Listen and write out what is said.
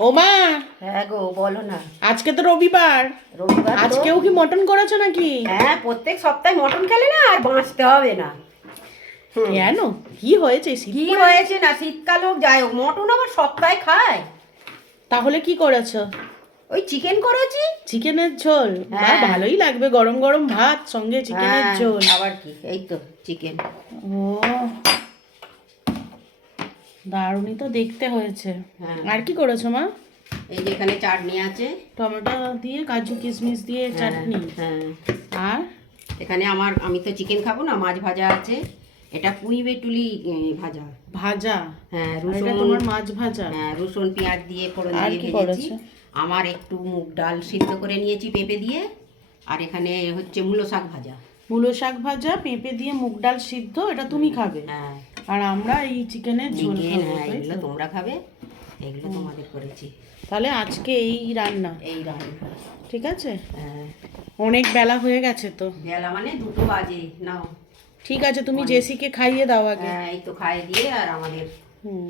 ও মা! হ্যাঁ গো বলো না। আজকে তো রবিবার। রবিবার আজকেও কি মটন করেছ নাকি? হ্যাঁ প্রত্যেক সপ্তাহে মটন খেলে না আর বাঁচতে হবে না। কেন? কি হয়েছে? কি হয়েছে না? শীতকাল হোক যাই হোক মটন আবার সপ্তাহে খায়। তাহলে কি করেছ? ওই চিকেন করেছি। চিকেনের ঝোল? হ্যাঁ। ভালোই লাগবে গরম গরম ভাত সঙ্গে চিকেনের হ্যাঁ, ঝোল। আবার কি? এই তো চিকেন। ও। দারুণই তো দেখতে হয়েছে। হ্যাঁ। আর কি করেছ মা? এই যে এখানে চাটনি আছে। টমেটো দিয়ে কাজু কিশমিশ দিয়ে হ্যাঁ, চাটনি। হ্যাঁ। আর? এখানে আমার আমি তো চিকেন খাব না মাছ ভাজা আছে। এটা পুঁই বেটুলি ভাজা। ভাজা? হ্যাঁ রসুন। তোমার মাছ ভাজা? হ্যাঁ রসুন পেঁয়াজ দিয়ে ফোড়ন দিয়ে ভেজেছি। আমার একটু মুগ ডাল সিদ্ধ করে নিয়েছি পেঁপে দিয়ে। আর এখানে হচ্ছে মূলো শাক ভাজা। মূলো শাক ভাজা পেঁপে দিয়ে মুগ ডাল সিদ্ধ এটা তুমি খাবে? হ্যাঁ। আর আমরা এই চিকেনের ঝোল হ্যাঁ এগুলো তোমরা খাবে এগুলো তোমাদের করেছি। তাহলে আজকে এই রান্না? এই রান্না। ঠিক আছে? হ্যাঁ। অনেক বেলা হয়ে গেছে তো। বেলা মানে দুটো বাজে নাও। ঠিক আছে তুমি জেসিকে খাইয়ে দাও আগে। হ্যাঁ এই তো খাইয়ে দিয়ে আর আমাদের হুম।